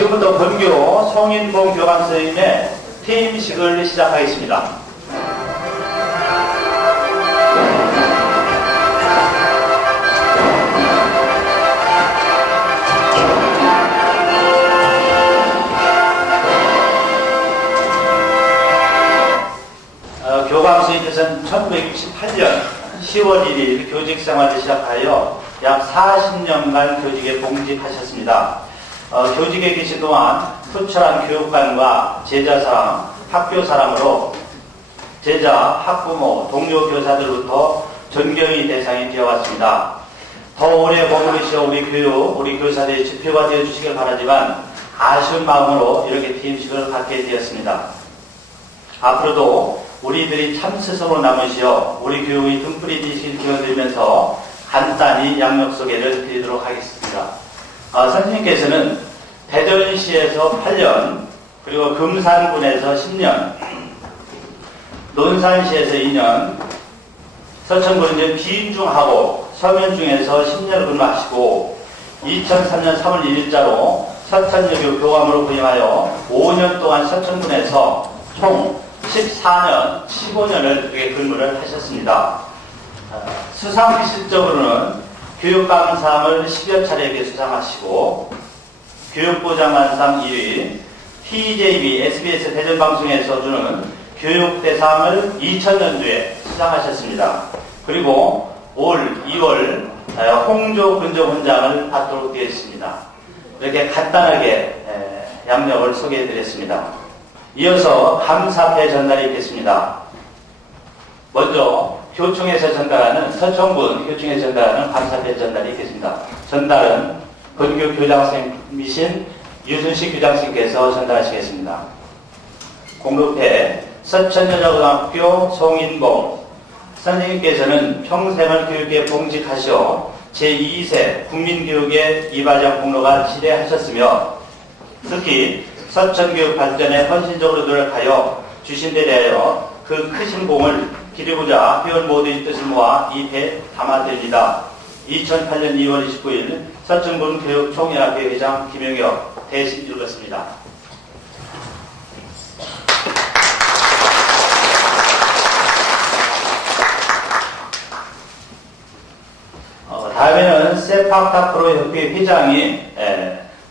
지금부터 본교 송인봉 교감 선생님의 퇴임식을 시작하겠습니다. 교감 선생님께서는 1968년 10월 1일 교직 생활을 시작하여 약 40년간 교직에 봉직하셨습니다. 교직에 계신 동안 투철한 교육관과 제자사랑, 학교사랑으로 제자, 학부모, 동료 교사들로부터 존경의 대상이 되어왔습니다. 더 오래 머무르시어 우리 교육, 우리 교사들의 지표가 되어주시길 바라지만 아쉬운 마음으로 이렇게 퇴임식을 갖게 되었습니다. 앞으로도 우리들이 참 스스로 남으시어 우리 교육의 등불이 되시길 기원드리면서 간단히 양력 소개를 드리도록 하겠습니다. 선생님께서는 대전시에서 8년, 그리고 금산군에서 10년, 논산시에서 2년, 서천군은 비인중하고 서면중에서 10년 근무하시고 2003년 3월 1일자로 서천여교 교감으로 부임하여 5년 동안 서천군에서 총 14년, 15년을 근무를 하셨습니다. 수상 실적으로는 교육감상을 10여 차례 수상하시고 교육부장관상 1위, TJB, SBS 대전방송에서 주는 교육대상을 2000년도에 수상하셨습니다. 그리고 올 2월 홍조 근조훈장을 받도록 되어 있습니다. 이렇게 간단하게 양력을 소개해드렸습니다. 이어서 감사패 전달이 있겠습니다. 먼저 교총에서 전달하는, 서천군 교총에서 전달하는 감사패 전달이 있겠습니다. 전달은 본교 교장선생님이신 유순식 교장선생님께서 전달하시겠습니다. 공급패 서천여자고등학교 송인봉 선생님께서는 평생을 교육에 봉직하시어 제2세 국민교육의 이바지한 공로가 지대하셨으며 특히 서천교육 발전에 헌신적으로 노력하여 주신 데 대하여 그 크신 공을 기리고자 회원 모두의 뜻을 모아 이 배 담아드립니다. 2008년 2월 29일 서천군 교육총연합회 회장 김영혁 대신 읽었습니다. 다음에는 세팍타프로 협회 회장이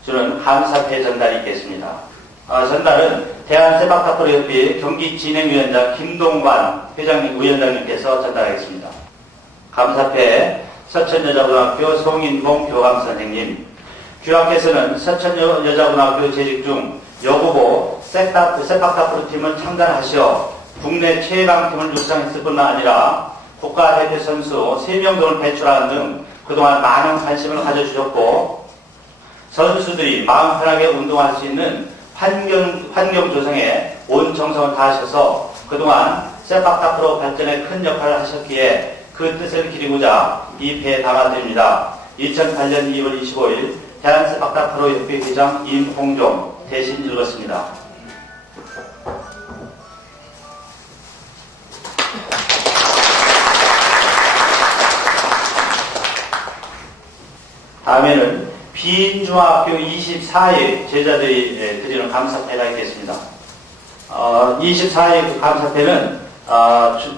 주는 감사패 전달이 있겠습니다. 전달은 대한세팍타프로협회 경기진행위원장 김동관 회장님, 위원장님께서 전달하겠습니다. 감사패 서천여자고등학교 송인봉 교감선생님, 교학께서는 서천여자고등학교 재직 중 여고보 세팍타프로 팀을 창단하시어 국내 최강팀을 육성했을 뿐만 아니라 국가대표 선수 3명 등을 배출하는 등 그동안 많은 관심을 가져주셨고 선수들이 마음 편하게 운동할 수 있는 환경 조성에 온 정성을 다하셔서 그동안 세팍타프로 발전에 큰 역할을 하셨기에 그 뜻을 기리고자 이 배에 담아드립니다. 2008년 2월 25일 대한세팍타프로 협회 회장 임홍종 대신 읽었습니다. 다음에는 비인중학교 24회 제자들이 드리는 감사패가 있겠습니다. 24회 그 감사패는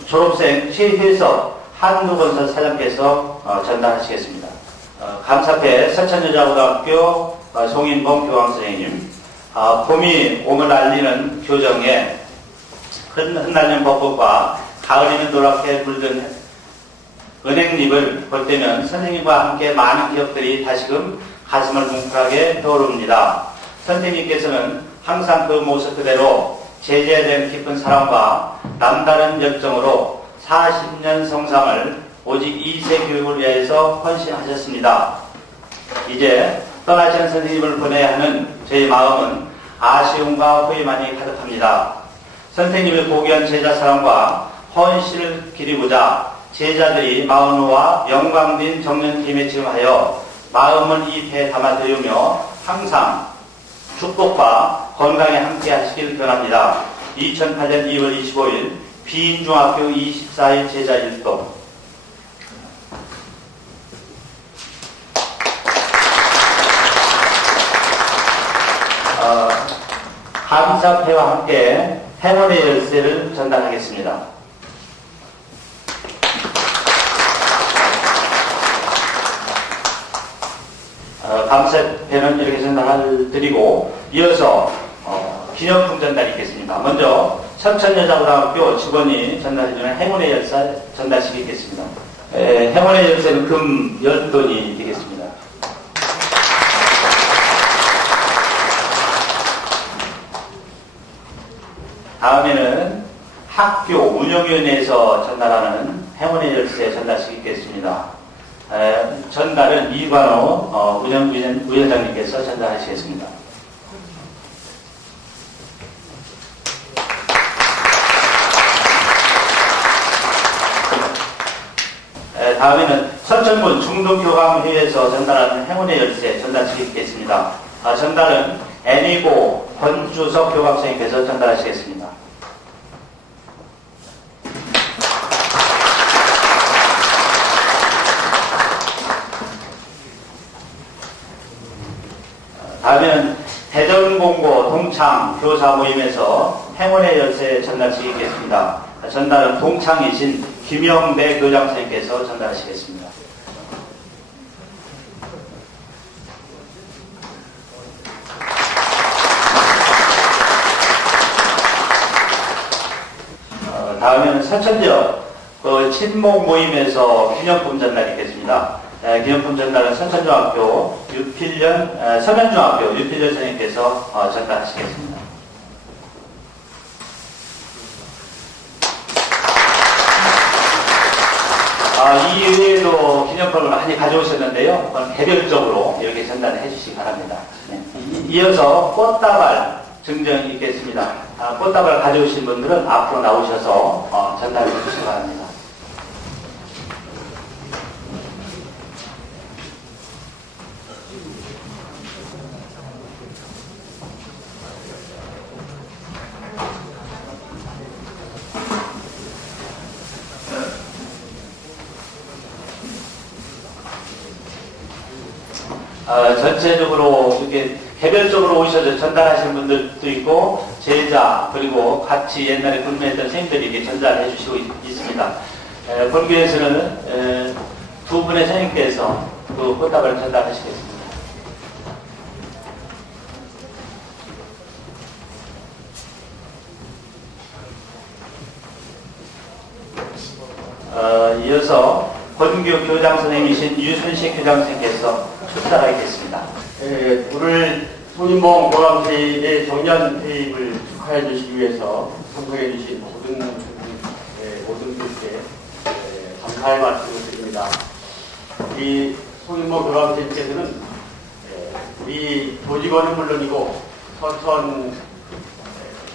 졸업생 최회석 한두건설 사장께서 전달하시겠습니다. 감사패 서천여자고등학교 송인봉 교감선생님, 봄이 오면 알리는 교정에 흩날리는 벚꽃과 가을이면 노랗게 물든 은행잎을 볼 때면 선생님과 함께 많은 기억들이 다시금 가슴을 뭉클하게 떠오릅니다. 선생님께서는 항상 그 모습 그대로 제자에 대한 깊은 사랑과 남다른 열정으로 40년 성상을 오직 2세 교육을 위해서 헌신하셨습니다. 이제 떠나신 선생님을 보내야 하는 저희 마음은 아쉬움과 후회만이 가득합니다. 선생님의 고귀한 제자 사랑과 헌신을 기리고자 제자들이 마흔호와 영광된 정년팀에 지음하여 마음을 이 배에 담아드리며 항상 축복과 건강에 함께 하시길 권합니다. 2008년 2월 25일 비인중학교 24일 제자 일동. 감사패와 함께 행운의 열쇠를 전달하겠습니다. 감사패는 이렇게 전달드리고 이어서 기념품 전달이 있겠습니다. 먼저 서천여자고등학교 직원이 전달해주는 행운의 열쇠 전달식이 있겠습니다. 행운의 열쇠는 금 10돈이 되겠습니다. 다음에는 학교 운영위원회에서 전달하는 행운의 열쇠 전달식이 있겠습니다. 전달은 이관호 운영위원장님께서 전달하시겠습니다. 다음에는 서천군 중등교감회에서 전달하는 행운의 열쇠 전달식이 있겠습니다. 전달은 애니고 권주석 교감선생님께서 전달하시겠습니다. 다음에는 대전공고 동창 교사 모임에서 행운의 열쇠 전달식이 있겠습니다. 전달은 동창이신 김영배 교장선생님께서 전달하시겠습니다. 다음에는 서천지역 친목 모임에서 기념품 전달이 있겠습니다. 기념품 전달은 서면중학교 유필련 선생님께서 전달하시겠습니다. 이 외에도 기념품을 많이 가져오셨는데요. 개별적으로 이렇게 전달해 주시기 바랍니다. 이어서 꽃다발 증정이 있겠습니다. 꽃다발 가져오신 분들은 앞으로 나오셔서 전달해 주시기 바랍니다. 전체적으로 이렇게 개별적으로 오셔서 전달하시는 분들도 있고 제자 그리고 같이 옛날에 근무했던 선생님들이 이렇게 전달해 주시고 있습니다. 본교에서는 두 분의 선생님께서 그 꽃다발을 전달하시겠습니다. 이어서 권교 교장 선생님이신 유순식 교장 선생님께서 축사하겠습니다. 오늘 손인봉 교감선생님의 정년 퇴임을 축하해 주시기 위해서 참석해 주신 모든 분께 감사의 말씀을 드립니다. 우리 손인봉 교감선생님께서는 우리 조직원은 물론이고 서천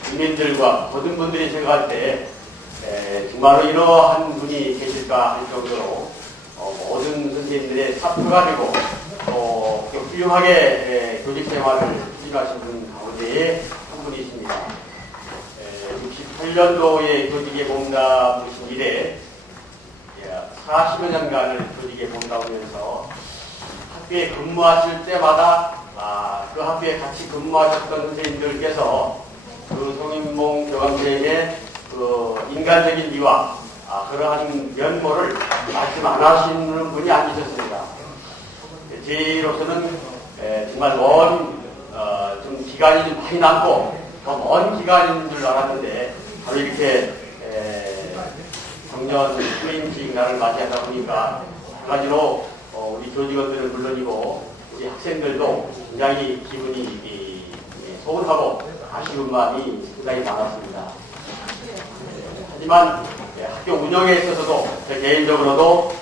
주민들과 모든 분들이 생각할 때 정말로 이러한 분이 계실까 할 정도로 모든 선생님들의 사표가 되고 훌륭하게 교직 생활을 추진하신 분 가운데에 한 분이십니다. 68년도에 교직에 몸담으신 이래 40여 년간을 교직에 몸담으면서 학교에 근무하실 때마다 그 학교에 같이 근무하셨던 선생님들께서 그 송인봉 교감선생님의 그 인간적인 미와 그러한 면모를 말씀 안 하시는 분이 아니셨습니다. 저희로서는 정말 좀 기간이 많이 남고 더 먼 기간인 줄 알았는데 바로 이렇게 정년 후임식 날을 맞이하다 보니까 한 가지로 우리 교직원들은 물론이고 우리 학생들도 굉장히 기분이 서운하고 아쉬운 마음이 상당히 많았습니다. 하지만 학교 운영에 있어서도 제 개인적으로도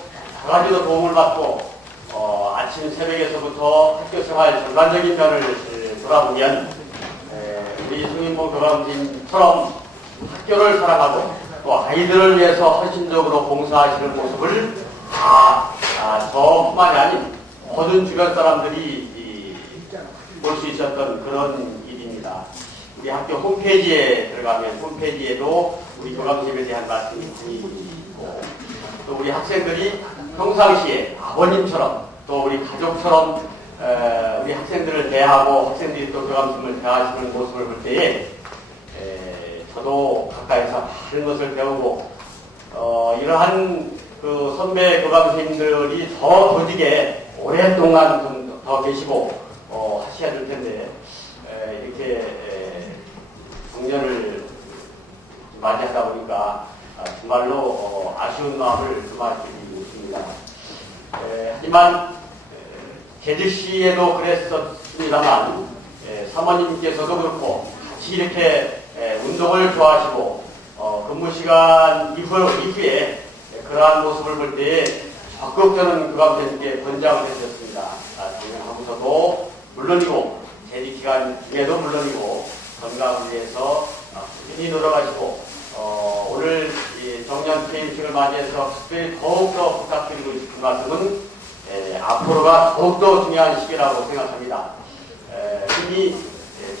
여러 가지로 도움을 받고 아침 새벽에서부터 학교 생활 전반적인 면을 돌아보면 우리 송인봉 교감선생님처럼 학교를 사랑하고 또 아이들을 위해서 헌신적으로 봉사하시는 모습을 저뿐만이 아닌 모든 주변 사람들이 볼 수 있었던 그런 일입니다. 우리 학교 홈페이지에 들어가면 홈페이지에도 우리 교감선생님에 대한 말씀이 있고 또 우리 학생들이 평상시에 아버님처럼 또 우리 가족처럼 우리 학생들을 대하고 학생들이 또 교감심을 대하시는 모습을 볼 때에 저도 가까이서 많은 것을 배우고 이러한 그 선배 교감생들이 더 조직에 오랫동안 좀 더 계시고 하셔야 될 텐데 이렇게 정년을 맞이하다 보니까 정말로 아쉬운 마음을 금하시기 있습니다. 하지만 재직 시에도 그랬었습니다만 사모님께서도 그렇고 같이 이렇게 운동을 좋아하시고 근무 시간 이후에 그러한 모습을 볼 때에 적극 저는 교감생님께 권장을 해주셨습니다. 정년하고서도 물론이고 재직 기간 중에도 물론이고 건강을 위해서 꾸준히 노력하시고 오늘 정년 퇴임식을 맞이해서 특별히 더욱더 부탁드리고 싶은 말씀은 앞으로가 더욱더 중요한 시기라고 생각합니다. 이미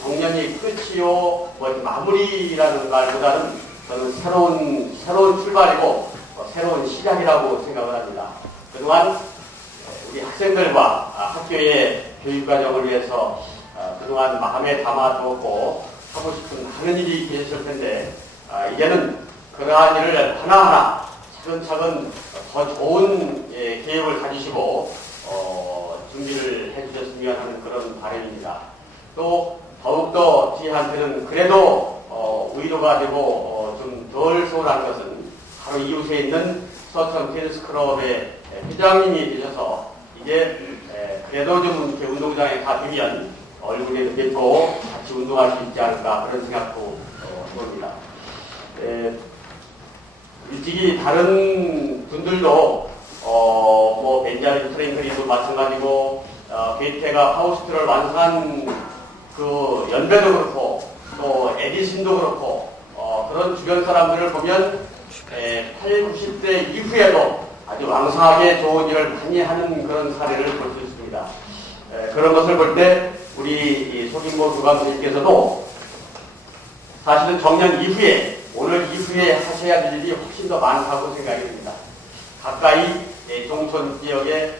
정년이 끝이요 마무리라는 말보다는 저는 새로운 출발이고 새로운 시작이라고 생각을 합니다. 그동안 우리 학생들과 학교의 교육과정을 위해서 그동안 마음에 담아두었고 하고 싶은 많은 일이 계셨을 텐데 이제는 그러한 일을 하나하나 차근차근 더 좋은 계획을 가지시고 준비를 해주셨으면 하는 그런 바람입니다. 또 더욱더 저희한테는 그래도 위로가 되고 좀 덜 서운한 것은 바로 이웃에 있는 서천 테니스 클럽의 회장님이 되셔서 이제 그래도 좀 이렇게 운동장에 가시면 얼굴에 뵙고 같이 운동할 수 있지 않을까 그런 생각도 해봅니다. 일찍이 다른 분들도 벤자민 프랭클린도 마찬가지고 게이테가 파우스트를 완성한 그 연배도 그렇고 또 에디슨도 그렇고 그런 주변 사람들을 보면 8, 90대 이후에도 아주 왕성하게 좋은 일을 많이 하는 그런 사례를 볼 수 있습니다. 그런 것을 볼 때 우리 소김모 교감선생님께서도 사실은 정년 이후에 오늘 이후에 하셔야 될 일이 훨씬 더 많다고 생각이 듭니다. 가까이 종촌 지역에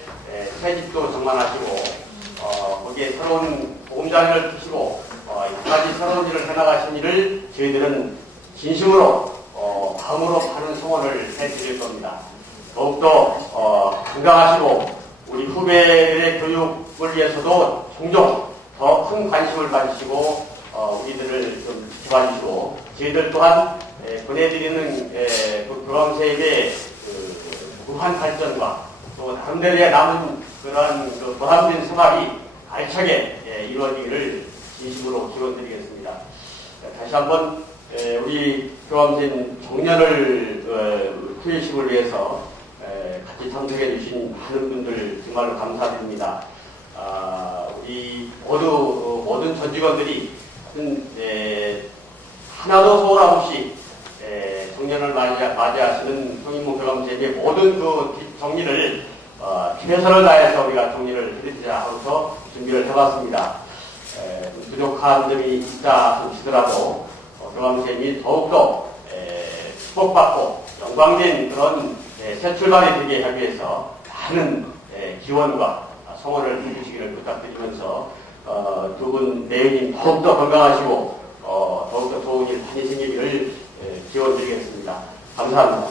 새집도 정만하시고 거기에 새로운 보금자리를 피시고 여러 가지 새로운 일을 해나가신 일을 저희들은 진심으로 마음으로 많은 소원을 해드릴 겁니다. 더욱더 건강하시고 우리 후배들의 교육을 위해서도 종종 더 큰 관심을 가지시고 우리들을 좀 지켜봐주시고 저희들 또한 보내드리는 교감생의 무한 발전과 또 나름대로의 남은 그러한 보람된 생활이 알차게 이루어지기를 진심으로 기원드리겠습니다. 다시 한번 우리 교감생 정년을 퇴임식을 위해서 같이 참석해 주신 많은 분들 정말로 감사드립니다. 우리 모든 전 직원들이 하나도 소홀함 없이 정년을 맞이하시는 성인문 교감생의 모든 그 정리를 최선을 다해서 우리가 정리를 해드리자 하고서 준비를 해봤습니다. 부족한 점이 있다 하시더라도 교감생이 더욱더 축복받고 영광된 그런 새 출발이 되게 하기 위해서 많은 기원과 성원을 해주시기를 부탁드리면서 두 분 내연님 더욱더 건강하시고 더욱더 좋은 일 많이 생기기를 기원드리겠습니다. 감사합니다.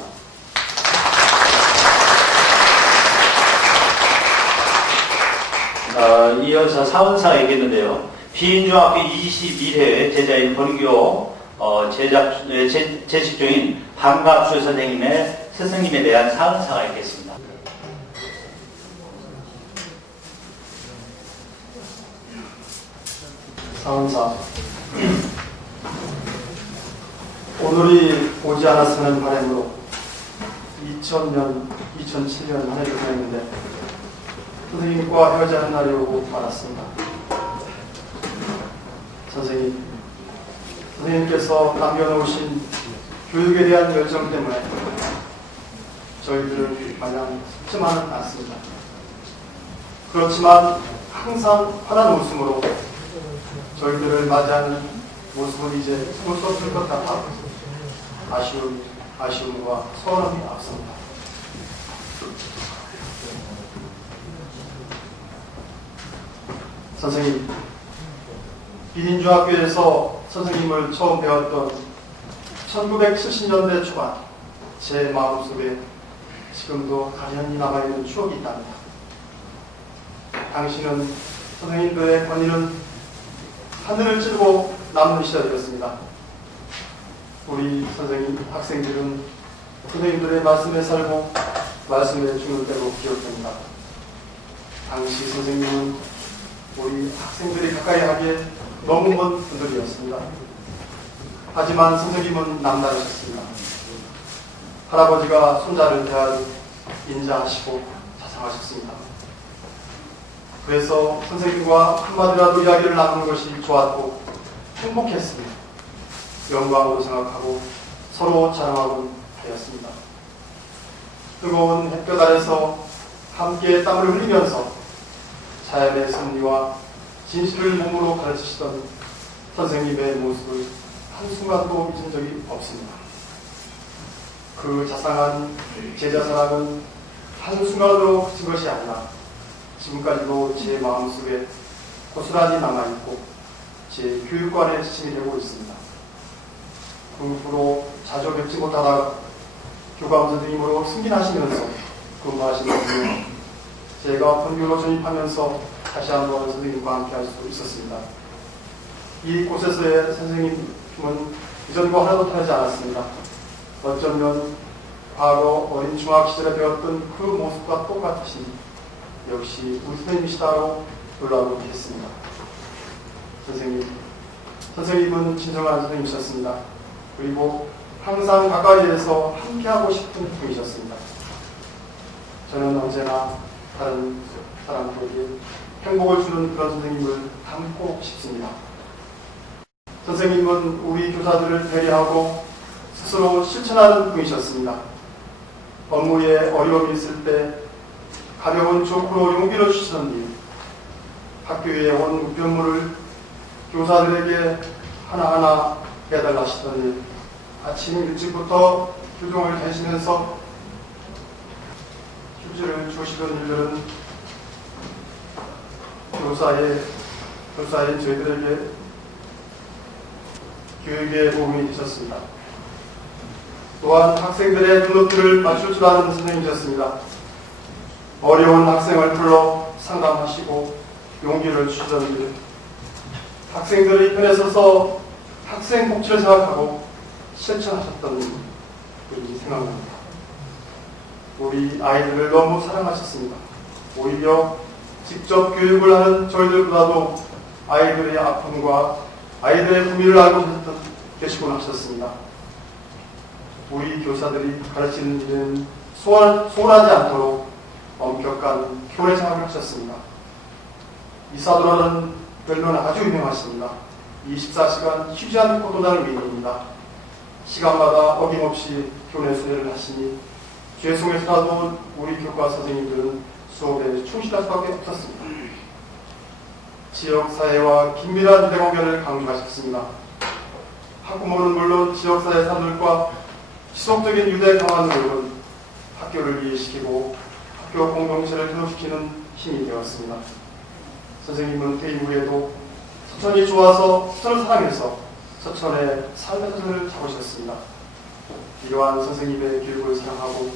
이어서 사원사가 있겠는데요. 비인중학교 22회 제자인 본교 재직 중인 방갑수 선생님의 스승님에 대한 사원사가 있겠습니다. 사원사 오늘이 오지 않았으면 바람으로 2000년, 2007년 한 해를 보냈는데 선생님과 헤어지는 날이 오고 말았습니다. 선생님께서 남겨놓으신 교육에 대한 열정 때문에 저희들을 마냥 습지만은 않습니다. 그렇지만 항상 환한 웃음으로 저희들을 맞이하는 모습은 이제 숨을 수 없을 것 같아 아쉬움과 서운함이 앞섭니다. 선생님, 비린중학교에서 선생님을 처음 배웠던 1970년대 초반 제 마음속에 지금도 가련히 남아있는 추억이 있답니다. 당시는 선생님들의 권위는 하늘을 찌르고 남는 시절이었습니다. 우리 선생님, 학생들은 선생님들의 말씀에 살고 말씀에 죽는 때로 기억됩니다. 당시 선생님은 우리 학생들이 가까이 하기에 너무 먼 분들이었습니다. 하지만 선생님은 남다르셨습니다. 할아버지가 손자를 대하듯 인자하시고 자상하셨습니다. 그래서 선생님과 한마디라도 이야기를 나누는 것이 좋았고 행복했습니다. 영광으로 생각하고 서로 자랑하곤 하였습니다. 뜨거운 햇볕 아래서 함께 땀을 흘리면서 자연의 섭리와 진실을 몸으로 가르치시던 선생님의 모습을 한순간도 잊은 적이 없습니다. 그 자상한 제자 사랑은 한순간으로 그친 것이 아니라 지금까지도 제 마음속에 고스란히 남아있고 제 교육관의 지침이 되고 있습니다. 그 후로 자주 뵙지 못하다가 교감 선생님으로 승진하시면서 근무하시는 중에 제가 본교로 전입하면서 다시 한번 선생님과 함께 할 수 있었습니다. 이곳에서의 선생님은 이전과 하나도 다르지 않았습니다. 어쩌면 과거 어린 중학 시절에 배웠던 그 모습과 똑같으신 역시 우리 선생님이시다고 놀라고 했습니다. 선생님은 진정한 선생님이셨습니다. 그리고 항상 가까이에서 함께하고 싶은 분이셨습니다. 저는 언제나 다른 사람들에게 행복을 주는 그런 선생님을 닮고 싶습니다. 선생님은 우리 교사들을 배려하고 스스로 실천하는 분이셨습니다. 업무에 어려움이 있을 때 가벼운 조크로 용기를 주시던 일, 학교에 온 우편물을 교사들에게 하나하나 배달하시던 일, 아침 일찍부터 교정을 다니시면서 휴지를 주시던 일들은 교사인 저희들에게 교육에 도움이 되셨습니다. 또한 학생들의 눈높이를 맞출 줄 아는 선생님이셨습니다. 어려운 학생을 불러 상담하시고 용기를 주시던 일, 학생들의 편에 서서 학생 복지를 생각하고 실천하셨던 일이 생각납니다. 우리 아이들을 너무 사랑하셨습니다. 오히려 직접 교육을 하는 저희들보다도 아이들의 아픔과 아이들의 고민을 알고 계시곤 하셨습니다. 우리 교사들이 가르치는 일은 소홀하지 않도록 엄격한 교내 장악을 하셨습니다. 이사도라는 별명은 아주 유명하십니다. 24시간 쉬지 않고 도장을 미입니다. 시간마다 어김없이 교내 수행을 하시니 죄송해서라도 우리 교과 선생님들은 수업에 충실할 수밖에 없었습니다. 지역사회와 긴밀한 대공견을 강조하셨습니다. 학부모는 물론 지역사회 사람들과 지속적인 유대 강화는 물론 학교를 이해시키고 학교 공동체를 교육시키는 힘이 되었습니다. 선생님은 퇴임 후에도 서천이 좋아서 서천을 사랑해서 서천의 삶의 터전을 잡으셨습니다. 이러한 선생님의 교육을 사랑하고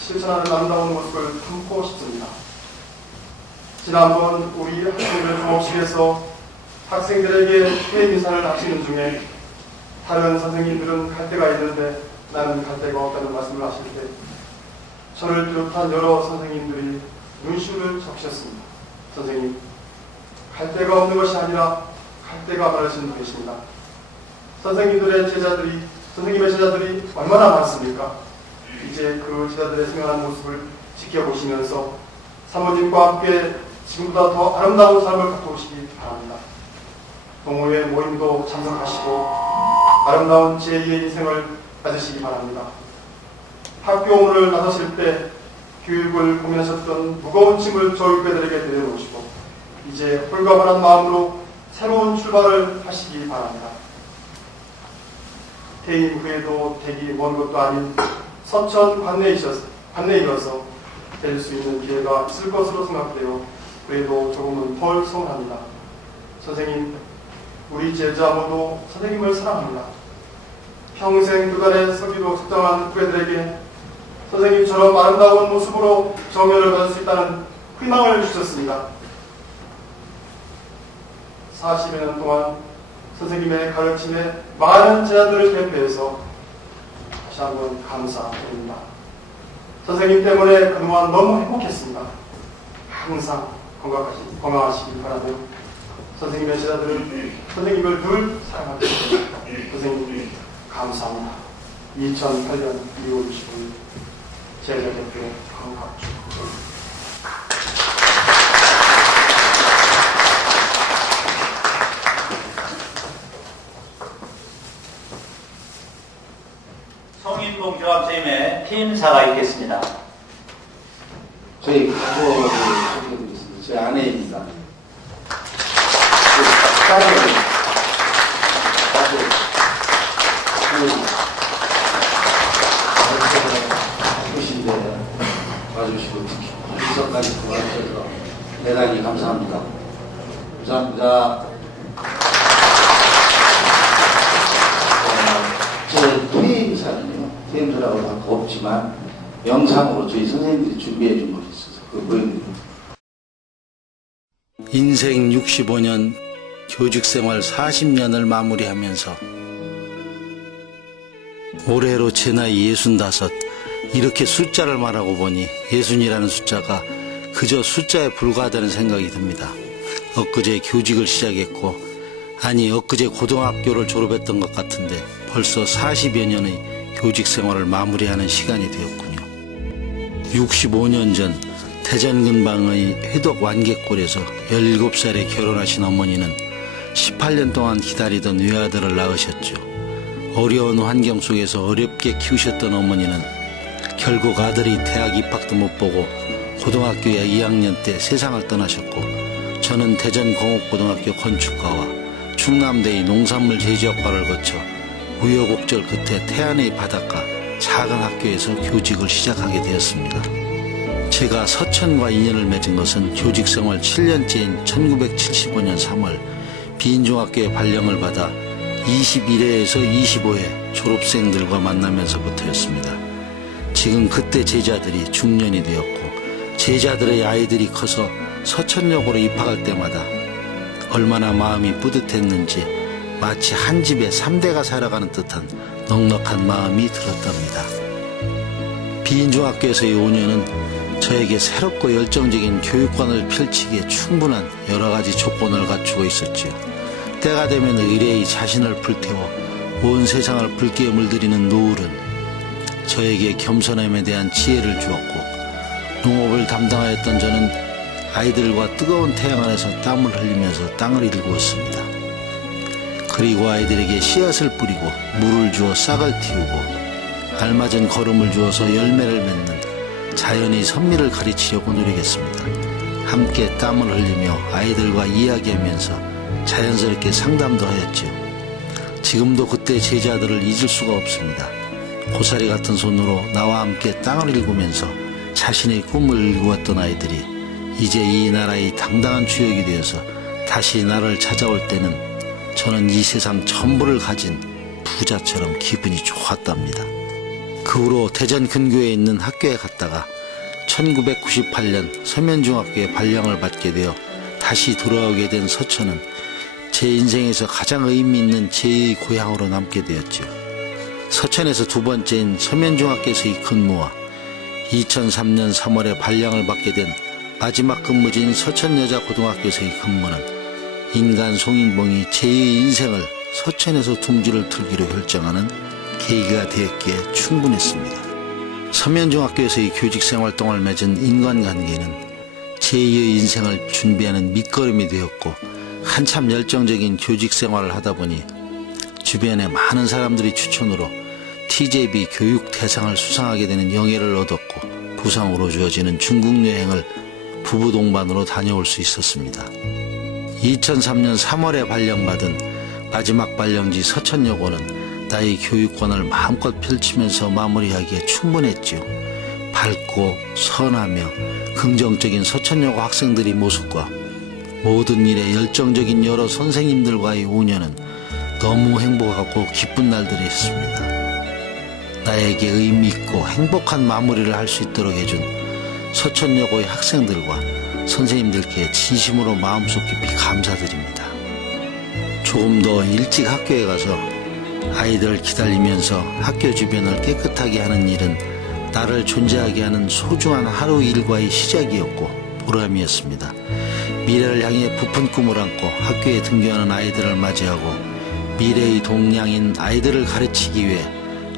실천하는 아름다운 모습을 담고 싶습니다. 지난번 우리 학생들 종업식에서 학생들에게 퇴임 인사를 하시는 중에 다른 선생님들은 갈 데가 있는데 나는 갈 데가 없다는 말씀을 하실 때 저를 비롯한 여러 선생님들이 눈시울을 적으셨습니다. 선생님, 갈 데가 없는 것이 아니라 갈 데가 많으신 분이십니다. 선생님의 제자들이 얼마나 많습니까? 이제 그 제자들의 생활하는 모습을 지켜보시면서 사모님과 함께 지금보다 더 아름다운 삶을 갖고 오시기 바랍니다. 동호회 모임도 참석하시고 아름다운 제2의 인생을 가지시기 바랍니다. 학교문을 나서실 때 교육을 고민하셨던 무거운 짐을 저희 후배들에게 내려놓으시고 이제 홀가분한 마음으로 새로운 출발을 하시기 바랍니다. 퇴임 후에도 되기 먼 것도 아닌 서천 관내이어서 될 수 있는 기회가 있을 것으로 생각되어 그래도 조금은 덜 서운합니다. 선생님, 우리 제자 모두 선생님을 사랑합니다. 평생 그간의 서기로 숙성한 후배들에게 선생님처럼 아름다운 모습으로 정열을 받을 수 있다는 희망을 주셨습니다. 40여 년 동안 선생님의 가르침에 많은 제자들을 대표해서 다시 한번 감사드립니다. 선생님 때문에 그동안 너무 행복했습니다. 항상 건강하시길 바라며 선생님의 제자들은 선생님을 늘 사랑하겠습니다. 선생님 감사합니다. 2008년 2월 25일 제자대표 강갑주. 성인봉 종합체험에 피임사가 있겠습니다. 저희 부모를 소개해드리겠습니다. 제 아내입니다. 딸을 바쁘신데 와주시고 특히 인사까지 도와주셔서 대단히 감사합니다. 감사합니다. 제 퇴임사는요, 퇴임사라고 할 거 없지만 영상으로 저희 선생님들이 준비해 준 것이 있어서 그거 보여드립니다. 인생 65년, 교직생활 40년을 마무리하면서 올해로 제 나이 65, 이렇게 숫자를 말하고 보니 60이라는 숫자가 그저 숫자에 불과하다는 생각이 듭니다. 엊그제 교직을 시작했고, 아니 엊그제 고등학교를 졸업했던 것 같은데 벌써 40여 년의 교직 생활을 마무리하는 시간이 되었군요. 65년 전 대전 근방의 회덕 완객골에서 17살에 결혼하신 어머니는 18년 동안 기다리던 외아들을 낳으셨죠. 어려운 환경 속에서 어렵게 키우셨던 어머니는 결국 아들이 대학 입학도 못 보고 고등학교 2학년 때 세상을 떠나셨고, 저는 대전공업고등학교 건축과와 충남대의 농산물 제조학과를 거쳐 우여곡절 끝에 태안의 바닷가 작은 학교에서 교직을 시작하게 되었습니다. 제가 서천과 인연을 맺은 것은 교직생활 7년째인 1975년 3월 비인중학교에 발령을 받아 21회에서 25회 졸업생들과 만나면서부터였습니다. 지금 그때 제자들이 중년이 되었고 제자들의 아이들이 커서 서천역으로 입학할 때마다 얼마나 마음이 뿌듯했는지 마치 한 집에 3대가 살아가는 듯한 넉넉한 마음이 들었답니다. 비인중학교에서의 5년은 저에게 새롭고 열정적인 교육관을 펼치기에 충분한 여러 가지 조건을 갖추고 있었지요. 때가 되면 의뢰의 자신을 불태워 온 세상을 붉게 물들이는 노을은 저에게 겸손함에 대한 지혜를 주었고, 농업을 담당하였던 저는 아이들과 뜨거운 태양 아래서 땀을 흘리면서 땅을 일구었습니다. 그리고 아이들에게 씨앗을 뿌리고 물을 주어 싹을 틔우고 알맞은 거름을 주어서 열매를 맺는 자연의 선미를 가르치려고 노력했습니다. 함께 땀을 흘리며 아이들과 이야기하면서 자연스럽게 상담도 하였지요. 지금도 그때 제자들을 잊을 수가 없습니다. 고사리 같은 손으로 나와 함께 땅을 일구면서 자신의 꿈을 일구었던 아이들이 이제 이 나라의 당당한 주역이 되어서 다시 나를 찾아올 때는 저는 이 세상 전부를 가진 부자처럼 기분이 좋았답니다. 그 후로 대전 근교에 있는 학교에 갔다가 1998년 서면중학교에 발령을 받게 되어 다시 돌아오게 된 서천은 제 인생에서 가장 의미 있는 제2의 고향으로 남게 되었죠. 서천에서 두 번째인 서면중학교에서의 근무와 2003년 3월에 발령을 받게 된 마지막 근무지인 서천여자고등학교에서의 근무는 인간 송인봉이 제2의 인생을 서천에서 둥지를 틀기로 결정하는 계기가 되었기에 충분했습니다. 서면중학교에서의 교직생활동을 맺은 인간관계는 제2의 인생을 준비하는 밑거름이 되었고, 한참 열정적인 교직생활을 하다 보니 주변에 많은 사람들이 추천으로 TJB 교육대상을 수상하게 되는 영예를 얻었고, 부상으로 주어지는 중국 여행을 부부 동반으로 다녀올 수 있었습니다. 2003년 3월에 발령받은 마지막 발령지 서천여고는 나의 교육권을 마음껏 펼치면서 마무리하기에 충분했지요. 밝고 선하며 긍정적인 서천여고 학생들의 모습과 모든 일에 열정적인 여러 선생님들과의 5년은 너무 행복하고 기쁜 날들이었습니다. 나에게 의미 있고 행복한 마무리를 할 수 있도록 해준 서천여고의 학생들과 선생님들께 진심으로 마음속 깊이 감사드립니다. 조금 더 일찍 학교에 가서 아이들을 기다리면서 학교 주변을 깨끗하게 하는 일은 나를 존재하게 하는 소중한 하루 일과의 시작이었고 보람이었습니다. 미래를 향해 부푼 꿈을 안고 학교에 등교하는 아이들을 맞이하고 미래의 동량인 아이들을 가르치기 위해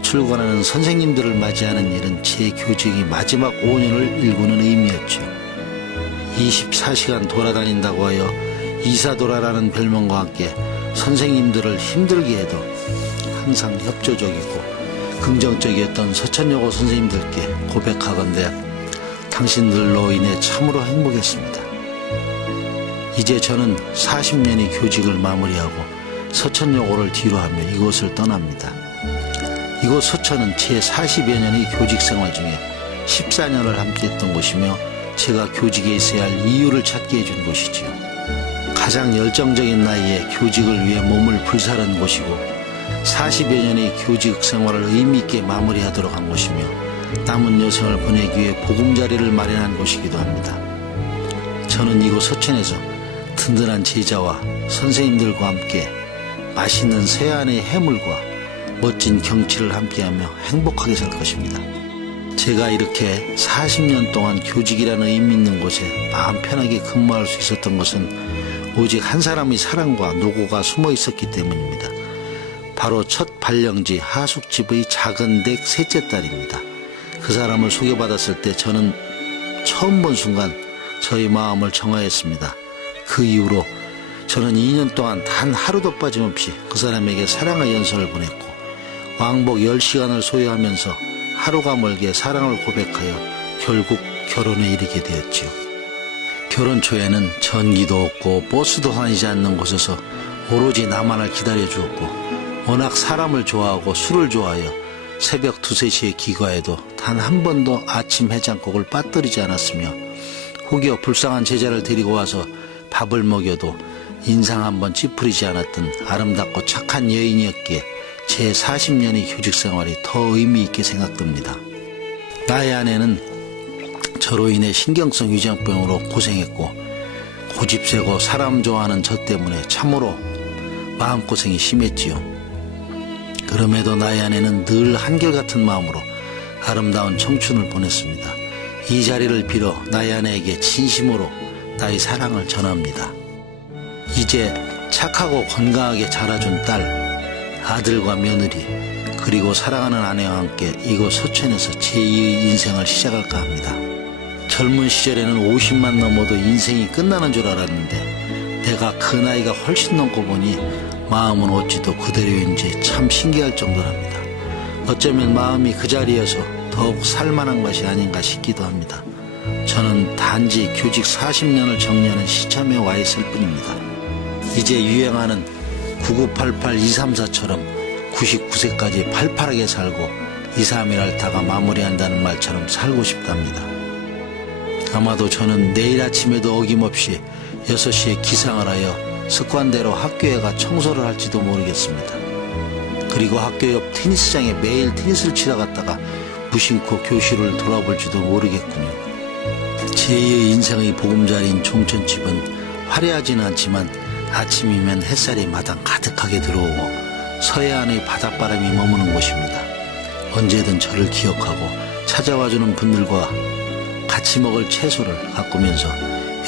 출근하는 선생님들을 맞이하는 일은 제 교직의 마지막 5년을 일구는 의미였죠. 24시간 돌아다닌다고 하여 이사도라라는 별명과 함께 선생님들을 힘들게 해도 항상 협조적이고 긍정적이었던 서천여고 선생님들께 고백하건대 당신들로 인해 참으로 행복했습니다. 이제 저는 40년의 교직을 마무리하고 서천여고를 뒤로하며 이곳을 떠납니다. 이곳 서천은 제 40여 년의 교직 생활 중에 14년을 함께했던 곳이며 제가 교직에 있어야 할 이유를 찾게 해준 곳이지요. 가장 열정적인 나이에 교직을 위해 몸을 불사른 곳이고 40여 년의 교직 생활을 의미있게 마무리하도록 한 곳이며 남은 여생을 보내기 위해 보금자리를 마련한 곳이기도 합니다. 저는 이곳 서천에서 든든한 제자와 선생님들과 함께 맛있는 서해안의 해물과 멋진 경치를 함께하며 행복하게 살 것입니다. 제가 이렇게 40년 동안 교직이라는 의미 있는 곳에 마음 편하게 근무할 수 있었던 것은 오직 한 사람의 사랑과 노고가 숨어 있었기 때문입니다. 바로 첫 발령지 하숙집의 작은 댁 셋째 딸입니다. 그 사람을 소개받았을 때 저는 처음 본 순간 저의 마음을 정하였습니다. 그 이후로 저는 2년 동안 단 하루도 빠짐없이 그 사람에게 사랑의 연설을 보냈고 왕복 10시간을 소요하면서 하루가 멀게 사랑을 고백하여 결국 결혼에 이르게 되었지요. 결혼 초에는 전기도 없고 버스도 다니지 않는 곳에서 오로지 나만을 기다려주었고 워낙 사람을 좋아하고 술을 좋아하여 새벽 2, 3시에 귀가해도 단 한 번도 아침 해장국을 빠뜨리지 않았으며 혹여 불쌍한 제자를 데리고 와서 밥을 먹여도 인상 한번 찌푸리지 않았던 아름답고 착한 여인이었기에 제 40년의 교직 생활이 더 의미 있게 생각됩니다. 나의 아내는 저로 인해 신경성 위장병으로 고생했고 고집세고 사람 좋아하는 저 때문에 참으로 마음고생이 심했지요. 그럼에도 나의 아내는 늘 한결같은 마음으로 아름다운 청춘을 보냈습니다. 이 자리를 빌어 나의 아내에게 진심으로 나의 사랑을 전합니다. 이제 착하고 건강하게 자라준 딸, 아들과 며느리, 그리고 사랑하는 아내와 함께 이곳 서천에서 제2의 인생을 시작할까 합니다. 젊은 시절에는 50만 넘어도 인생이 끝나는 줄 알았는데 내가 그 나이가 훨씬 넘고 보니 마음은 어찌도 그대로인지 참 신기할 정도랍니다. 어쩌면 마음이 그 자리여서 더욱 살만한 것이 아닌가 싶기도 합니다. 저는 단지 교직 40년을 정리하는 시점에 와 있을 뿐입니다. 이제 유행하는 9988-234처럼 99세까지 팔팔하게 살고 2, 3일 앓다가 마무리한다는 말처럼 살고 싶답니다. 아마도 저는 내일 아침에도 어김없이 6시에 기상을 하여 습관대로 학교에 가 청소를 할지도 모르겠습니다. 그리고 학교 옆 테니스장에 매일 테니스를 치러 갔다가 무심코 교실을 돌아볼지도 모르겠군요. 제2의 인생의 보금자리인 종천집은 화려하지는 않지만 아침이면 햇살이 마당 가득하게 들어오고 서해안의 바닷바람이 머무는 곳입니다. 언제든 저를 기억하고 찾아와주는 분들과 같이 먹을 채소를 가꾸면서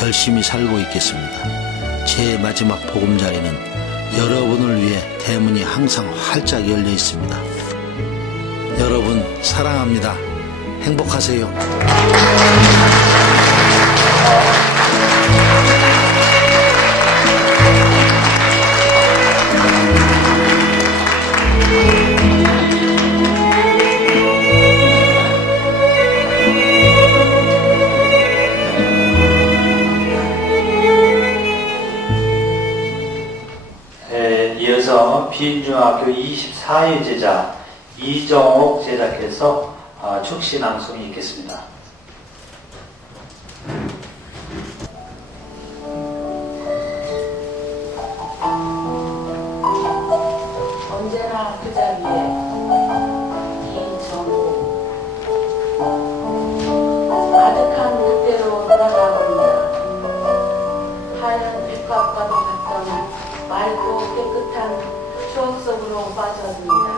열심히 살고 있겠습니다. 제 마지막 보금자리는 여러분을 위해 대문이 항상 활짝 열려 있습니다. 여러분 사랑합니다. 행복하세요. 이어서 비인중학교 24회 제자 이정옥 제자께서 축시 낭송이 있겠습니다. 언제나 그 자리에 이정우 아득한 득대로 돌아가봅니다. 하얀 빛값과도 같던 맑고 깨끗한 추억 속으로 빠져듭니다.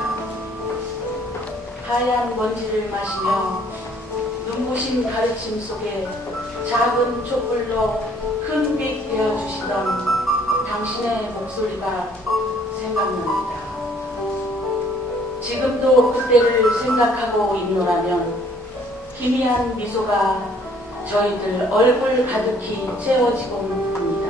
하얀 먼지를 마시며 눈부신 가르침 속에 작은 촛불로 큰 빛 되어주시던 당신의 목소리가 생각납니다. 지금도 그때를 생각하고 있노라면 희미한 미소가 저희들 얼굴 가득히 채워지곤 합니다.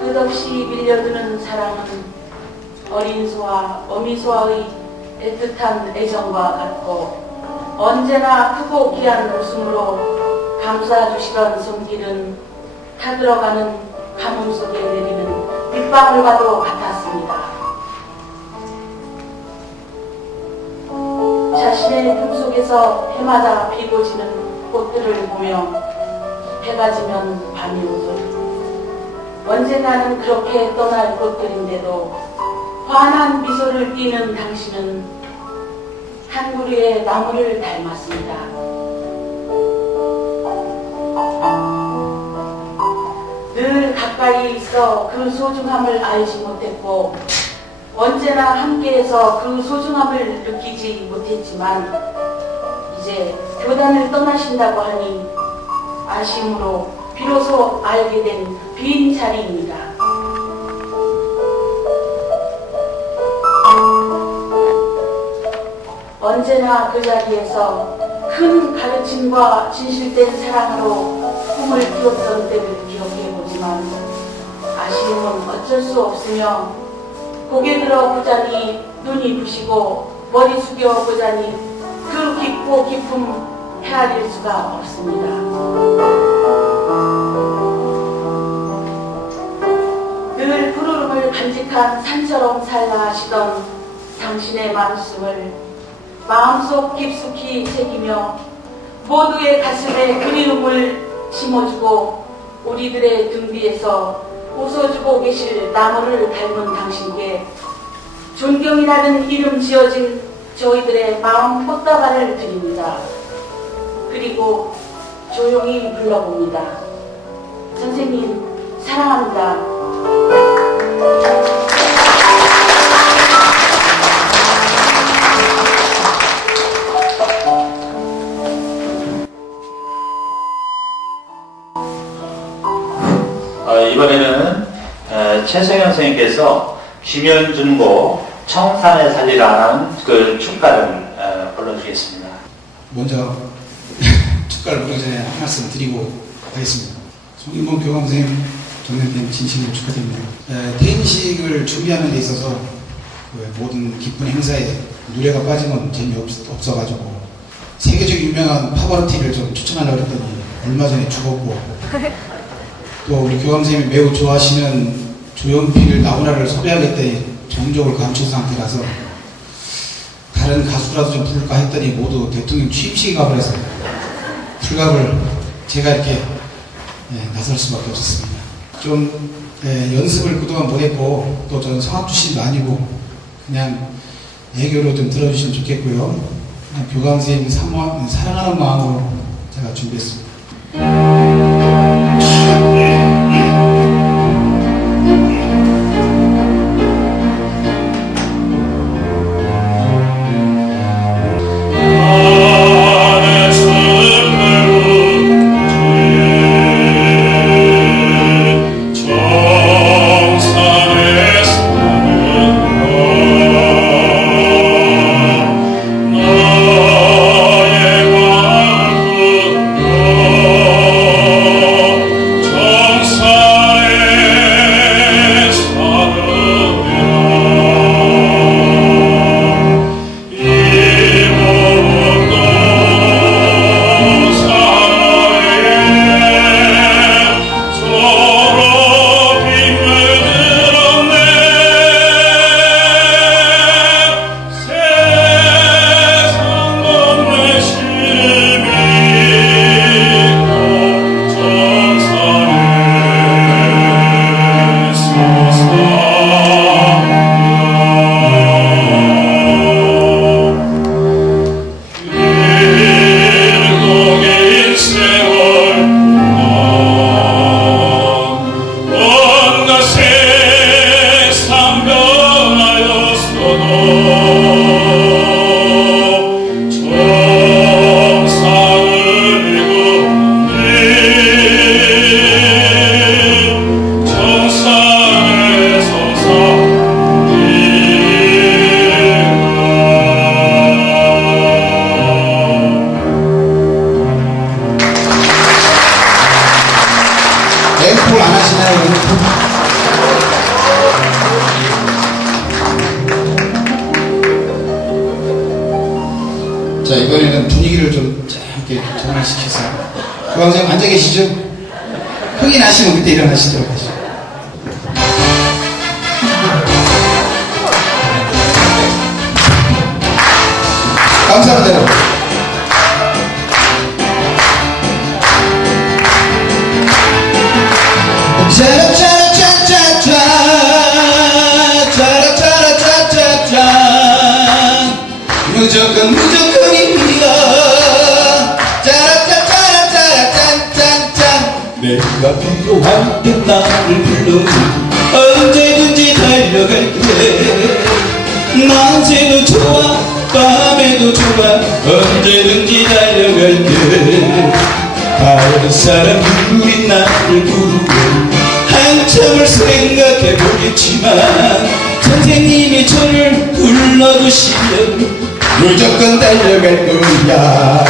끝없이 밀려드는 사랑은 어린 소와 어미소와의 애틋한 애정과 같고 언제나 크고 귀한 웃음으로 감싸주시던 손길은 타들어가는 가뭄 속에 내리는 빗방울과도 같았습니다. 자신의 품속에서 해마다 피고 지는 꽃들을 보며 해가 지면 밤이 오듯 언젠가는 그렇게 떠날 꽃들인데도 환한 미소를 띠는 당신은 한 그루의 나무를 닮았습니다. 늘 가까이 있어 그 소중함을 알지 못했고 언제나 함께해서 그 소중함을 느끼지 못했지만 이제 교단을 떠나신다고 하니 아쉬움으로 비로소 알게 된 빈 자리입니다. 언제나 그 자리에서 큰 가르침과 진실된 사랑으로 꿈을 키웠던 때를 기억해보지만 아쉬움은 어쩔 수 없으며 고개 들어 보자니 눈이 부시고 머리 숙여 보자니 그 깊고 깊음 헤아릴 수가 없습니다. 늘 푸르름을 간직한 산처럼 살라 하시던 당신의 말씀을 마음속 깊숙이 새기며 모두의 가슴에 그리움을 심어주고 우리들의 등 뒤에서 웃어주고 계실 나무를 닮은 당신께 존경이라는 이름 지어진 저희들의 마음 꽃다발을 드립니다. 그리고 조용히 불러봅니다. 선생님 사랑합니다. 이번에는 최성현 선생님께서 김현준고 청산에 살리라는 그 축가를 불러주겠습니다. 먼저 축가를 부르기 전에 한 말씀 드리고 가겠습니다. 송인범 교감 선생님, 정년님 진심으로 축하드립니다. 퇴임식을 준비하는 데 있어서 모든 기쁜 행사에 노래가 빠지면 재미없어가지고 세계적 유명한 파바로티를 좀 추천하려고 했더니 얼마 전에 죽었고 또 우리 교감 선생님이 매우 좋아하시는 조용필 나훈아를 섭외하겠다니 종족을 감춘 상태라서 다른 가수라도 좀 부를까 했더니 모두 대통령 취임식이 가버려서 불갑을 제가 이렇게 나설 수밖에 없었습니다. 좀 연습을 그동안 못했고 또 저는 성악 출신도 아니고 그냥 애교로 좀 들어주시면 좋겠고요. 그냥 교감 선생님 사랑하는 마음으로 제가 준비했습니다. 나의 마음 자, 이번에는 분위기를 좀 함께 전환시켜서 교감선생님 앉아 계시죠? 흥이 나시면 그때 일어나시도록 하시죠. 감사합니다, 여러분. 무조건 무조건입니다. 짜라짜라짜라짠짠짠 내가 필요할 때 나를 불러줘 언제든지 달려갈게 낮에도 좋아 밤에도 좋아 언제든지 달려갈게 다른 사람들이 나를 부르고 한참을 생각해보겠지만 선생님이 저를 불러주시면 무조건 달려갈 거야.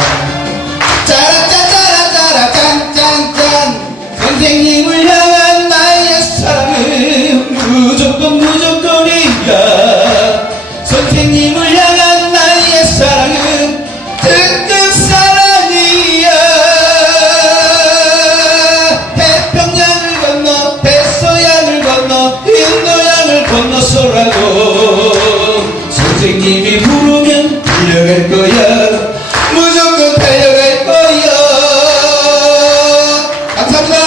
짜라짜라짜라짠짠짠 선생님을 향한 나의 사랑은 무조건 무조건이야. 선생님을 향한 나의 사랑은 특급 사랑이야. 태평양을 건너 대서양을 건너 인도양을 건너서라도 선생님이 부르면 달려갈 거야. 무조건 달려갈 거야. 감사합니다.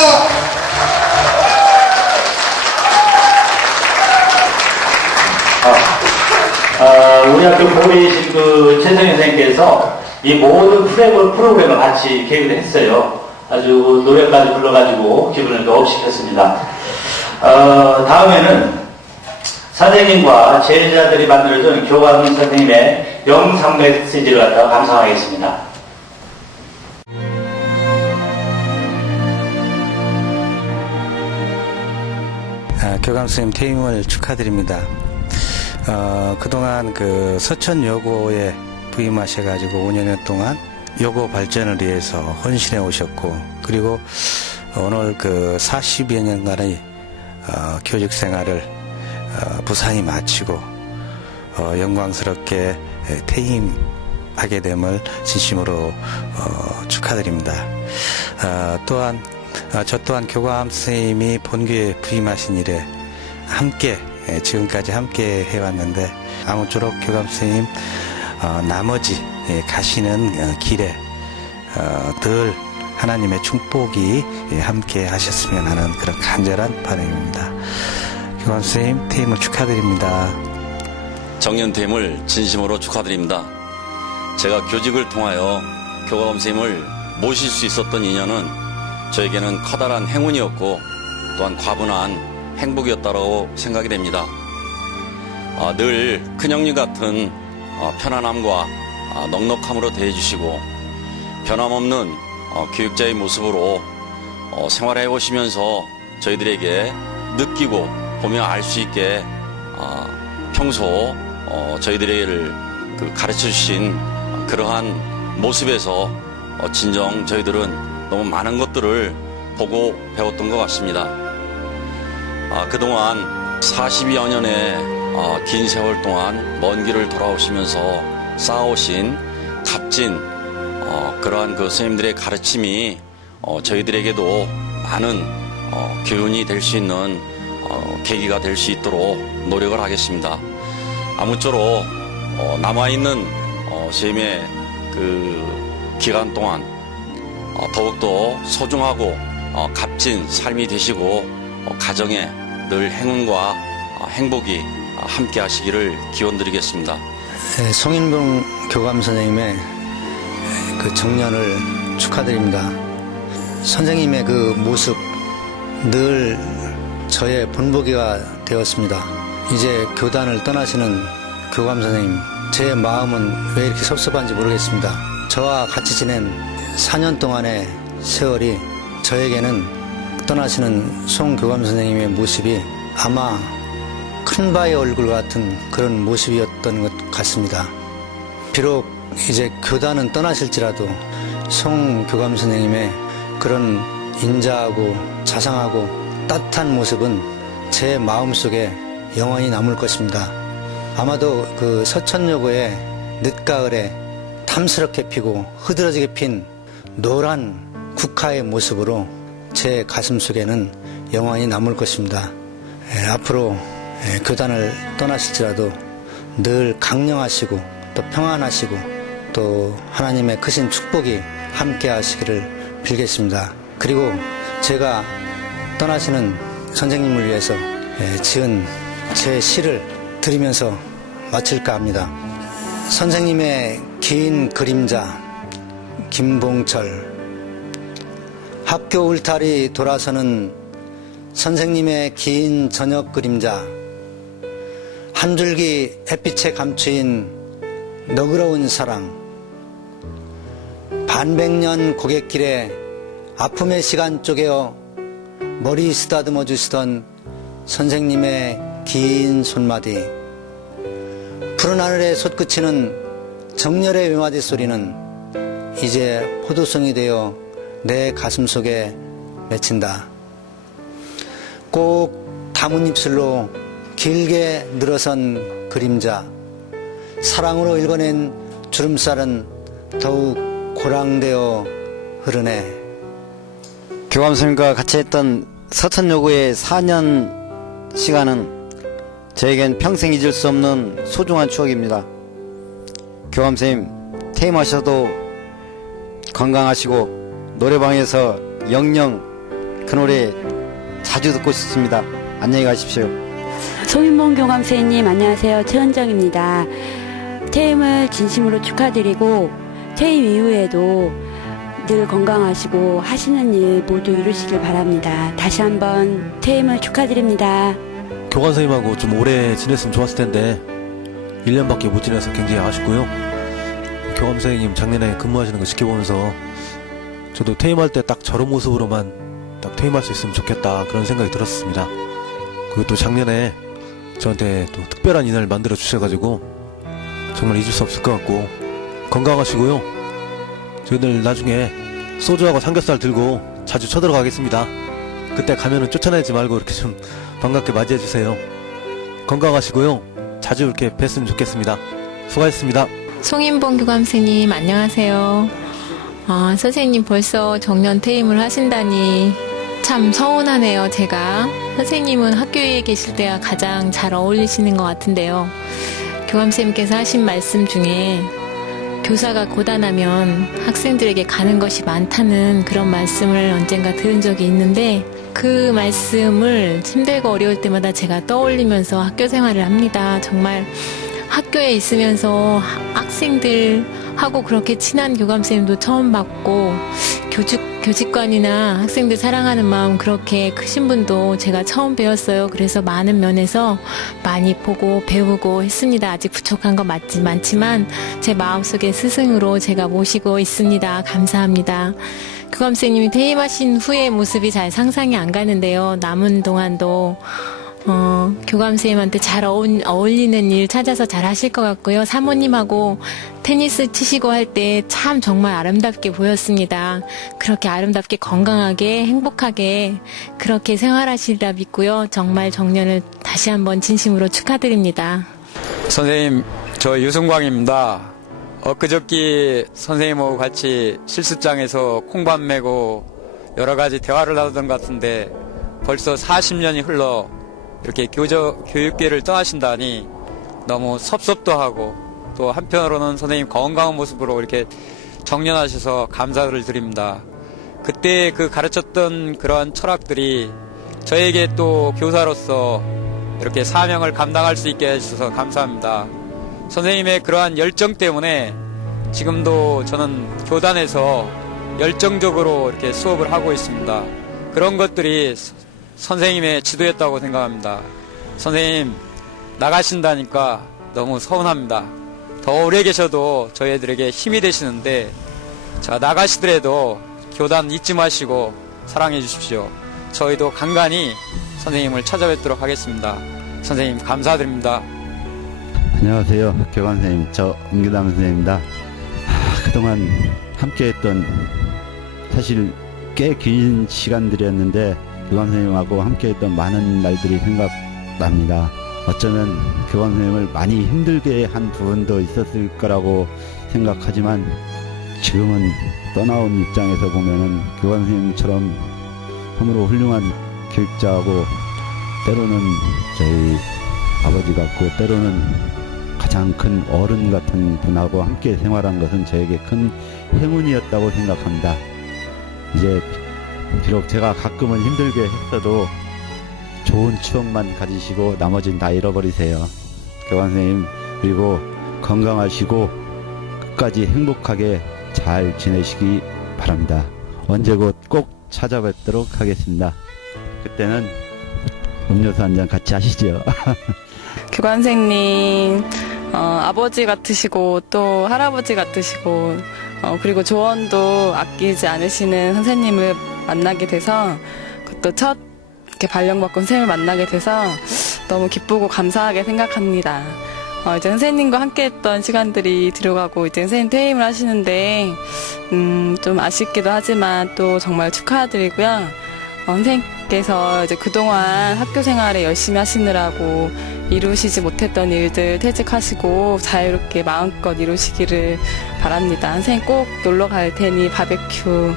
우리 학교 보이신 그 최성현 선생님께서 이 모든 프로그램을 같이 계획을 했어요. 아주 노래까지 불러가지고 기분을 더 업시켰습니다. 다음에는 선생님과 제자들이 만들어준 교감 선생님의 영상 메시지를 갖다가 감상하겠습니다. 교감 선생님 퇴임을 축하드립니다. 그동안 그 서천여고에 부임하셔가지고 5년 동안 여고 발전을 위해서 헌신해 오셨고, 그리고 오늘 그 40여 년간의 교직 생활을 부산이 마치고 영광스럽게 퇴임하게 됨을 진심으로 축하드립니다. 또한 저 또한 교감 선생님이 본교에 부임하신 이래 함께 지금까지 함께 해왔는데, 아무쪼록 교감 선생님 나머지 가시는 길에 늘 하나님의 축복이 함께 하셨으면 하는 그런 간절한 바람입니다. 교감 선생님 퇴임을 축하드립니다. 정년 퇴임을 진심으로 축하드립니다. 제가 교직을 통하여 교감 선생님을 모실 수 있었던 인연은 저에게는 커다란 행운이었고 또한 과분한 행복이었다고 생각이 됩니다. 늘 큰형님 같은 편안함과 넉넉함으로 대해주시고 변함없는 교육자의 모습으로 생활해 오시면서 저희들에게 느끼고 보며 알 수 있게 평소 저희들에게 가르쳐 주신 그러한 모습에서 진정 저희들은 너무 많은 것들을 보고 배웠던 것 같습니다. 그동안 40여 년의 긴 세월 동안 먼 길을 돌아오시면서 쌓아오신 값진 그러한 그 선생님들의 가르침이 저희들에게도 많은 교훈이 될 수 있는 계기가 될 수 있도록 노력을 하겠습니다. 아무쪼록 남아있는 선생님의 그 기간 동안 더욱더 소중하고 값진 삶이 되시고 가정에 늘 행운과 행복이 함께 하시기를 기원드리겠습니다. 송인봉 교감 선생님의 그 정년을 축하드립니다. 선생님의 그 모습 늘 저의 본보기가 되었습니다. 이제 교단을 떠나시는 교감 선생님, 제 마음은 왜 이렇게 섭섭한지 모르겠습니다. 저와 같이 지낸 4년 동안의 세월이 저에게는 떠나시는 송 교감 선생님의 모습이 아마 큰 바의 얼굴 같은 그런 모습이었던 것 같습니다. 비록 이제 교단은 떠나실지라도 송 교감 선생님의 그런 인자하고 자상하고 따뜻한 모습은 제 마음속에 영원히 남을 것입니다. 아마도 그 서천여고의 늦가을에 탐스럽게 피고 흐드러지게 핀 노란 국화의 모습으로 제 가슴속에는 영원히 남을 것입니다. 앞으로 교단을 떠나실지라도 늘 강령하시고 또 평안하시고 또 하나님의 크신 축복이 함께 하시기를 빌겠습니다. 그리고 제가 떠나시는 선생님을 위해서 지은 제 시를 드리면서 마칠까 합니다. 선생님의 긴 그림자 김봉철. 학교 울타리 돌아서는 선생님의 긴 저녁 그림자, 한 줄기 햇빛에 감추인 너그러운 사랑, 반백년 고갯길에 아픔의 시간 쪼개어 머리 쓰다듬어 주시던 선생님의 긴 손마디, 푸른 하늘에 솟구치는 정열의 외마디 소리는 이제 포도송이 되어 내 가슴 속에 맺힌다. 꼭 담은 입술로 길게 늘어선 그림자, 사랑으로 읽어낸 주름살은 더욱 고랑되어 흐르네. 교감선생님과 같이 했던 서천여고의 4년 시간은 저에겐 평생 잊을 수 없는 소중한 추억입니다. 교감선생님 퇴임하셔도 건강하시고 노래방에서 영영 그 노래 자주 듣고 싶습니다. 안녕히 가십시오. 송인봉 교감선생님 안녕하세요. 최은정입니다. 퇴임을 진심으로 축하드리고 퇴임 이후에도 늘 건강하시고 하시는 일 모두 이루시길 바랍니다. 다시 한번 퇴임을 축하드립니다. 교감 선생님하고 좀 오래 지냈으면 좋았을 텐데 1년밖에 못 지내서 굉장히 아쉽고요. 교감 선생님 작년에 근무하시는 거 지켜보면서 저도 퇴임할 때 딱 저런 모습으로만 딱 퇴임할 수 있으면 좋겠다 그런 생각이 들었습니다. 그리고 또 작년에 저한테 또 특별한 인연을 만들어 주셔가지고 정말 잊을 수 없을 것 같고 건강하시고요. 저희들 나중에 소주하고 삼겹살 들고 자주 쳐들어가겠습니다. 그때 가면은 쫓아내지 말고 이렇게 좀 반갑게 맞이해 주세요. 건강하시고요. 자주 이렇게 뵀으면 좋겠습니다. 수고하셨습니다. 송인봉 교감선생님 안녕하세요. 선생님 벌써 정년 퇴임을 하신다니 참 서운하네요. 제가 선생님은 학교에 계실 때가 가장 잘 어울리시는 것 같은데요. 교감선생님께서 하신 말씀 중에 교사가 고단하면 학생들에게 가는 것이 많다는 그런 말씀을 언젠가 들은 적이 있는데 그 말씀을 힘들고 어려울 때마다 제가 떠올리면서 학교 생활을 합니다. 정말 학교에 있으면서 학생들하고 그렇게 친한 교감선생님도 처음 봤고 교직관이나 학생들 사랑하는 마음 그렇게 크신 분도 제가 처음 배웠어요. 그래서 많은 면에서 많이 보고 배우고 했습니다. 아직 부족한 건 많지만 제 마음속에 스승으로 제가 모시고 있습니다. 감사합니다. 교감선생님이 퇴임하신 후의 모습이 잘 상상이 안 가는데요. 남은 동안도 교감선생님한테 잘 어울리는 일 찾아서 잘 하실 것 같고요. 사모님하고 테니스 치시고 할 때 참 정말 아름답게 보였습니다. 그렇게 아름답게 건강하게 행복하게 그렇게 생활하시리라 믿고요. 정말 정년을 다시 한번 진심으로 축하드립니다. 선생님, 저 유승광입니다. 엊그저께 선생님하고 같이 실습장에서 콩밥 메고 여러 가지 대화를 나누던 것 같은데 벌써 40년이 흘러 이렇게 교육계를 떠나신다니 너무 섭섭도 하고 또 한편으로는 선생님 건강한 모습으로 이렇게 정년하셔서 감사를 드립니다. 그때 그 가르쳤던 그러한 철학들이 저에게 또 교사로서 이렇게 사명을 감당할 수 있게 해주셔서 감사합니다. 선생님의 그러한 열정 때문에 지금도 저는 교단에서 열정적으로 이렇게 수업을 하고 있습니다. 그런 것들이 선생님의 지도였다고 생각합니다. 선생님 나가신다니까 너무 서운합니다. 더 오래 계셔도 저희들에게 힘이 되시는데 자 나가시더라도 교단 잊지 마시고 사랑해 주십시오. 저희도 간간히 선생님을 찾아뵙도록 하겠습니다. 선생님 감사드립니다. 안녕하세요. 교감 선생님, 저 은규담 선생님입니다. 그동안 함께했던 사실 꽤 긴 시간들이었는데 교감 선생님하고 함께했던 많은 날들이 생각납니다. 어쩌면 교감 선생님을 많이 힘들게 한 부분도 있었을 거라고 생각하지만 지금은 떠나온 입장에서 보면은 교감 선생님처럼 참으로 훌륭한 교육자하고 때로는 저희 아버지 같고 때로는 가장 큰 어른 같은 분하고 함께 생활한 것은 저에게 큰 행운이었다고 생각합니다. 이제 비록 제가 가끔은 힘들게 했어도 좋은 추억만 가지시고 나머지는 다 잃어버리세요. 교감 선생님, 그리고 건강하시고 끝까지 행복하게 잘 지내시기 바랍니다. 언제 곧 꼭 찾아뵙도록 하겠습니다. 그때는 음료수 한 잔 같이 하시죠. 교감 선생님, 아버지 같으시고 또 할아버지 같으시고 그리고 조언도 아끼지 않으시는 선생님을 만나게 돼서 또 첫 이렇게 발령받고 선생님을 만나게 돼서 너무 기쁘고 감사하게 생각합니다. 이제 선생님과 함께했던 시간들이 들어가고 이제 선생님 퇴임을 하시는데 좀 아쉽기도 하지만 또 정말 축하드리고요. 선생님께서 이제 그동안 학교 생활에 열심히 하시느라고 이루시지 못했던 일들 퇴직하시고 자유롭게 마음껏 이루시기를 바랍니다. 선생님 꼭 놀러 갈 테니 바베큐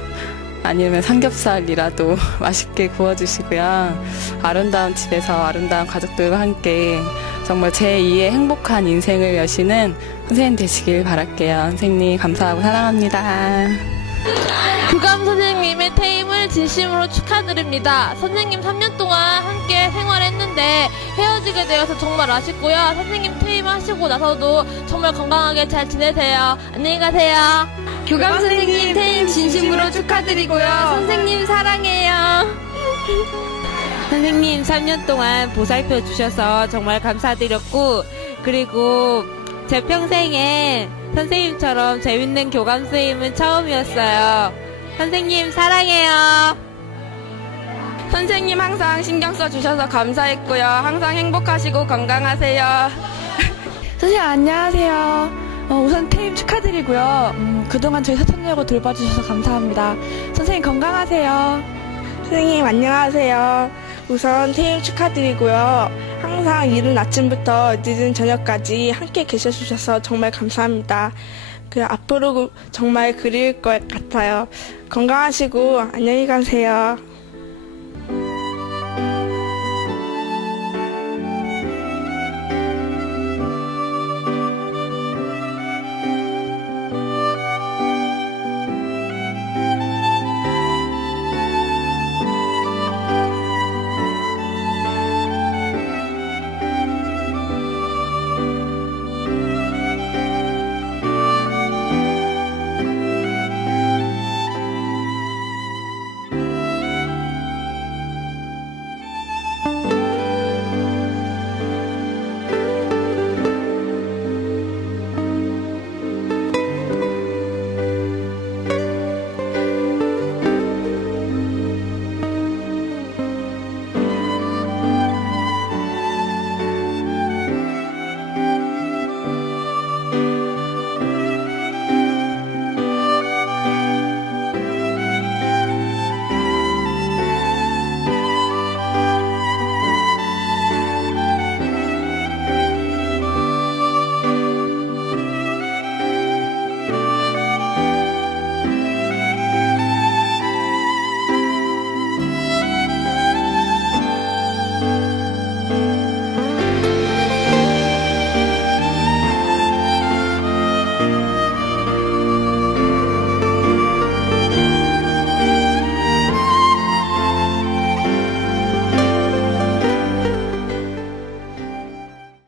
아니면 삼겹살이라도 맛있게 구워주시고요. 아름다운 집에서 아름다운 가족들과 함께 정말 제2의 행복한 인생을 여시는 선생님 되시길 바랄게요. 선생님 감사하고 사랑합니다. 교감 선생님의 퇴임을 진심으로 축하드립니다. 선생님 3년 동안 함께 생활했는데 헤어지게 되어서 정말 아쉽고요. 선생님 퇴임하시고 나서도 정말 건강하게 잘 지내세요. 안녕히 가세요. 교감 선생님 퇴임 진심으로 축하드리고요. 선생님 사랑해요. 선생님 3년 동안 보살펴 주셔서 정말 감사드렸고, 그리고 제 평생에 선생님처럼 재밌는 교감 선생님은 처음이었어요. 선생님 사랑해요. 선생님 항상 신경 써주셔서 감사했고요. 항상 행복하시고 건강하세요. 선생님 안녕하세요. 우선 퇴임 축하드리고요. 그동안 저희 사촌여고 돌봐주셔서 감사합니다. 선생님 건강하세요. 선생님 안녕하세요. 우선 퇴임 축하드리고요. 항상 이른 아침부터 늦은 저녁까지 함께 계셔주셔서 정말 감사합니다. 앞으로 정말 그리울 것 같아요. 건강하시고 안녕히 가세요.